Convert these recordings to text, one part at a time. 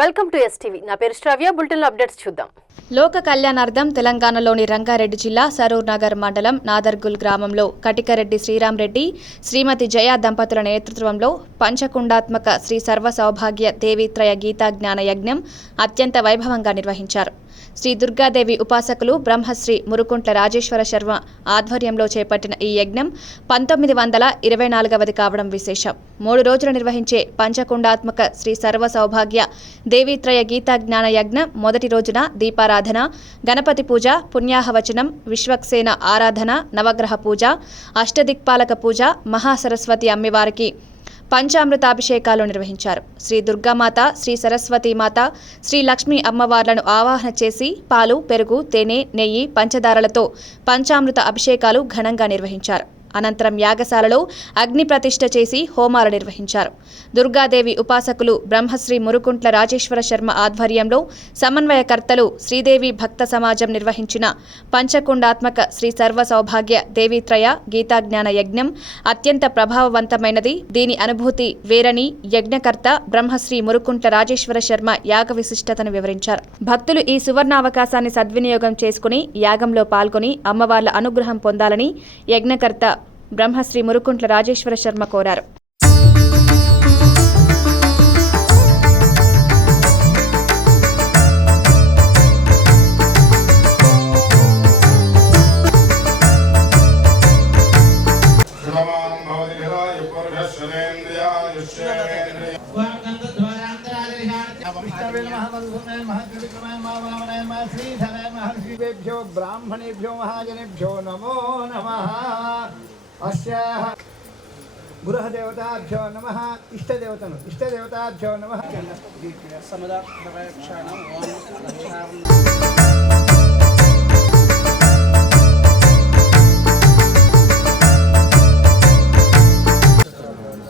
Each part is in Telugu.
Welcome to STV. నా పేరు శ్రావ్య. బులెటిన్ అప్డేట్స్ చూద్దాం. లోక కళ్యాణార్థం తెలంగాణలోని రంగారెడ్డి జిల్లా సరూర్ నగర్ మండలం నాదర్గుల్ గ్రామంలో కటికరెడ్డి శ్రీరామ్ రెడ్డి, శ్రీమతి జయ దంపతుల నేతృత్వంలో పంచకుండాత్మక శ్రీ సర్వ సౌభాగ్య దేవీత్రయ గీతా జ్ఞాన యజ్ఞం అత్యంత వైభవంగా నిర్వహించారు. శ్రీ దుర్గాదేవి ఉపాసకులు బ్రహ్మశ్రీ మురుకుంట్ల రాజేశ్వర శర్మ ఆధ్వర్యంలో చేపట్టిన ఈ యజ్ఞం 1924వ కావడం విశేషం. 3 రోజులు నిర్వహించే పంచకుండాత్మక శ్రీ సర్వ సౌభాగ్య దేవీత్రయ గీతా జ్ఞాన యజ్ఞం మొదటి రోజున దీపారాధన, గణపతి పూజ, పుణ్యాహవచనం, విశ్వక్సేన ఆరాధన, నవగ్రహ పూజ, అష్టదిక్పాలక పూజ, మహాసరస్వతి అమ్మవారికి పంచామృతాభిషేకాలు నిర్వహించారు. శ్రీ దుర్గామాత, శ్రీ సరస్వతీమాత, శ్రీ లక్ష్మీ అమ్మవార్లను ఆవాహన చేసి పాలు, పెరుగు, తేనె, నెయ్యి, పంచదారలతో పంచామృత అభిషేకాలు ఘనంగా నిర్వహించారు. అనంతరం యాగశాలలో అగ్ని ప్రతిష్ఠ చేసి హోమాలు నిర్వహించారు. దుర్గాదేవి ఉపాసకులు బ్రహ్మశ్రీ మురుకుంట్ల రాజేశ్వర శర్మ ఆధ్వర్యంలో సమన్వయకర్తలు శ్రీదేవి భక్త సమాజం నిర్వహించిన పంచకుండాత్మక శ్రీ సర్వ సౌభాగ్య దేవీత్రయ గీతాజ్ఞాన యజ్ఞం అత్యంత ప్రభావవంతమైనది. దీని అనుభూతి వేరని యజ్ఞకర్త బ్రహ్మశ్రీ మురుకుంట్ల రాజేశ్వర శర్మ యాగ విశిష్టతను వివరించారు. భక్తులు ఈ సువర్ణావకాశాన్ని సద్వినియోగం చేసుకుని యాగంలో పాల్గొని అమ్మవార్ల అనుగ్రహం పొందాలని యజ్ఞకర్త బ్రహ్మశ్రీ మురుకుంట్ల రాజేశ్వర శర్మ కోరారు. ब्राह्मणेभ्यो महाजनेभ्यो नमो नमः। अस्याः गृहदेवताभ्यो नमः। इष्टदेवताभ्यो नमः।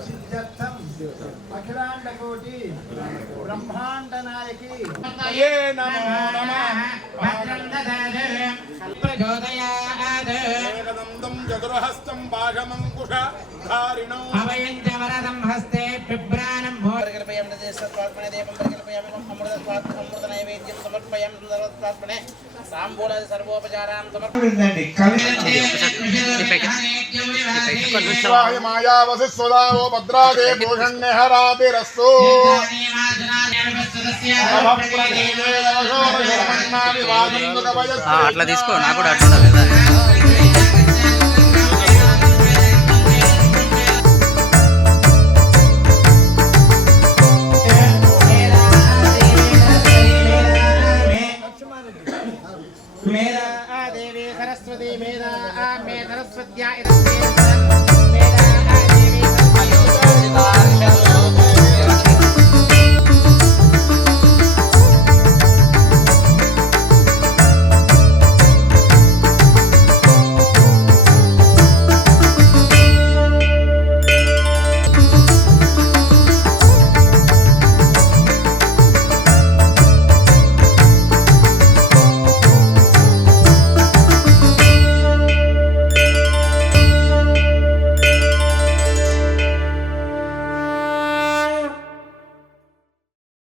सिद्धर्थम अखिलांडकोटि ब्रह्मांड नायकी नमो नमः। एकदं चतुर्हस्तं भागमंकुशधारिणं अभयं च वरदं हस्ते बिभ्राणं भोर्गल्पयं देशत्वात्मने देवं प्रकल्पयामि अमृतनैवेद्यं समर्पयामि सुदरत्वात्मने ताम्बूलादि सर्वोपचारान् समर्पयामि शिवाय मायावसि स्वदावो भद्रादे भूषण्यहरातिरस्तु అట్లా తీసుకో, నాకు కూడా అట్లా లేదా. मेरा देवी सरस्वती मेरा मे सरस्वत्या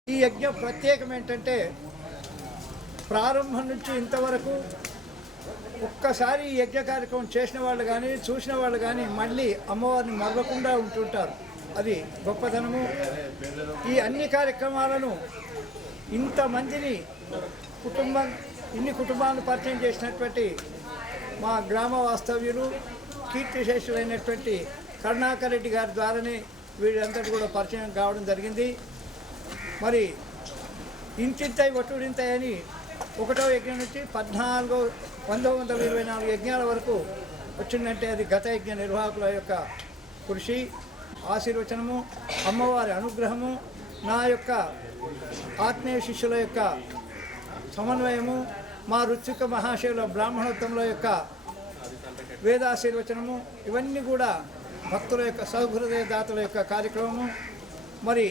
ఈ యజ్ఞం ప్రత్యేకం ఏంటంటే ప్రారంభం నుంచి ఇంతవరకు ఒక్కసారి ఈ యజ్ఞ కార్యక్రమం చేసిన వాళ్ళు కానీ చూసిన వాళ్ళు కానీ మళ్ళీ అమ్మవారిని మరవకుండా ఉంటుంటారు. అది గొప్పతనము. ఈ అన్ని కార్యక్రమాలను ఇంతమందిని ఇన్ని కుటుంబాలను పరిచయం చేసినటువంటి మా గ్రామ వాస్తవ్యులు కీర్తిశేషులైనటువంటి కరుణాకర్ రెడ్డి గారి ద్వారానే వీళ్ళందరూ కూడా పరిచయం కావడం జరిగింది. మరి ఇంతింతై ఒట్టుడింతై అని 1వ యజ్ఞం నుంచి 1924 యజ్ఞాల వరకు వచ్చిందంటే అది గత యజ్ఞ నిర్వాహకుల యొక్క కృషి, ఆశీర్వచనము, అమ్మవారి అనుగ్రహము, నా యొక్క ఆత్మీయ శిష్యుల యొక్క సమన్వయము, మా రుచిక మహాశయుల బ్రాహ్మణోత్తముల యొక్క వేదాశీర్వచనము, ఇవన్నీ కూడా భక్తుల యొక్క సౌహృదయ దాతల యొక్క కార్యక్రమము. మరి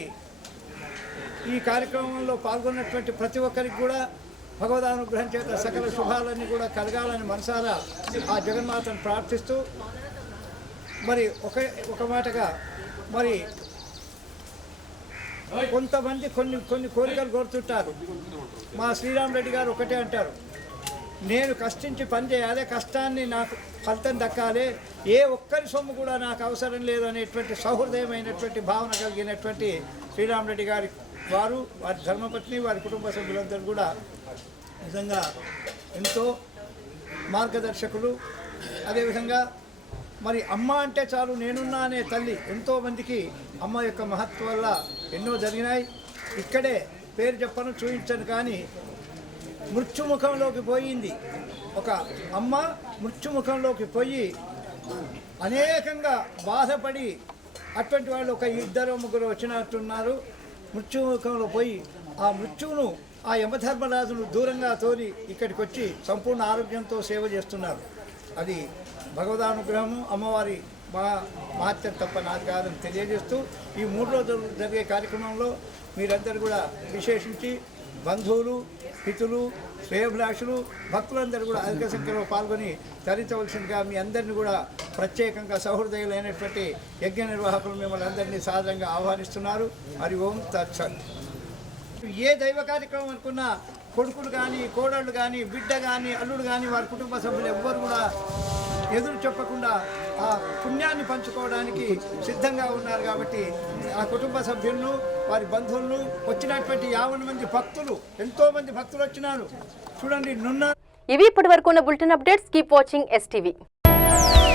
ఈ కార్యక్రమంలో పాల్గొన్నటువంటి ప్రతి ఒక్కరికి కూడా భగవదానుగ్రహం చేత సకల శుభాలన్నీ కూడా కలగాలని మనసారా ఆ జగన్మాతను ప్రార్థిస్తూ మరి ఒక మాటగా మరి కొంతమంది కొన్ని కోరికలు కోరుతుంటారు. మా శ్రీరామరెడ్డి గారు ఒకటే అంటారు, నేను కష్టించి పని చేయాలి, కష్టాన్ని నాకు ఫలితం దక్కాలి, ఏ ఒక్కరి సొమ్ము కూడా నాకు అవసరం లేదు అనేటువంటి సహృదయమైనటువంటి భావన కలిగినటువంటి శ్రీరామరెడ్డి గారి వారు, వారి ధర్మపత్ని, వారి కుటుంబ సభ్యులందరూ కూడా నిజంగా ఎంతో మార్గదర్శకులు. అదేవిధంగా మరి అమ్మ అంటే చాలు నేనున్నా అనే తల్లి ఎంతోమందికి అమ్మ యొక్క మహత్వం వల్ల ఎన్నో జరిగినాయి. ఇక్కడే పేరు చెప్పను, చూపించను, కానీ మృత్యుముఖంలోకి పోయింది ఒక అమ్మ. మృత్యుముఖంలోకి పోయి అనేకంగా బాధపడి అటువంటి వాళ్ళు ఒక 2-3 వచ్చినట్టున్నారు. మృత్యుముఖంలో పోయి ఆ మృత్యువును, ఆ యమధర్మరాజును దూరంగా తోలి ఇక్కడికి వచ్చి సంపూర్ణ ఆరోగ్యంతో సేవ చేస్తున్నారు. అది భగవదానుగ్రహము, అమ్మవారి మహత్యం తప్ప నాది కాదని తెలియజేస్తూ ఈ 3 రోజులు జరిగే కార్యక్రమంలో మీరందరూ కూడా విశేషించి బంధువులు, హితులు, శ్రేయోభిలాషులు, భక్తులందరూ కూడా అధిక సంఖ్యలో పాల్గొని తరించవలసిందిగా మీ అందరినీ కూడా ప్రత్యేకంగా సహృదయులైనటువంటి యజ్ఞ నిర్వాహకులు మిమ్మల్ని అందరినీ సాధారణంగా ఆహ్వానిస్తున్నారు. హరి ఓం తత్సత్. ఏ దైవ కార్యక్రమం అనుకున్నా కొడుకులు కానీ, కోడళ్ళు కానీ, బిడ్డ కానీ, అల్లుడు కానీ, వారి కుటుంబ సభ్యులు ఎవ్వరు కూడా ఎదురు చెప్పకుండా ఆ పుణ్యాన్ని పంచుకోవడానికి సిద్ధంగా ఉన్నారు. కాబట్టి ఆ కుటుంబ సభ్యులను, వారి బంధువులను, వచ్చినటువంటి 50 మంది భక్తులు, ఎంతోమంది భక్తులు వచ్చినారు చూడండి. ఇవి ఇప్పటి వరకు ఉన్న bulletin updates. Keep watching STV.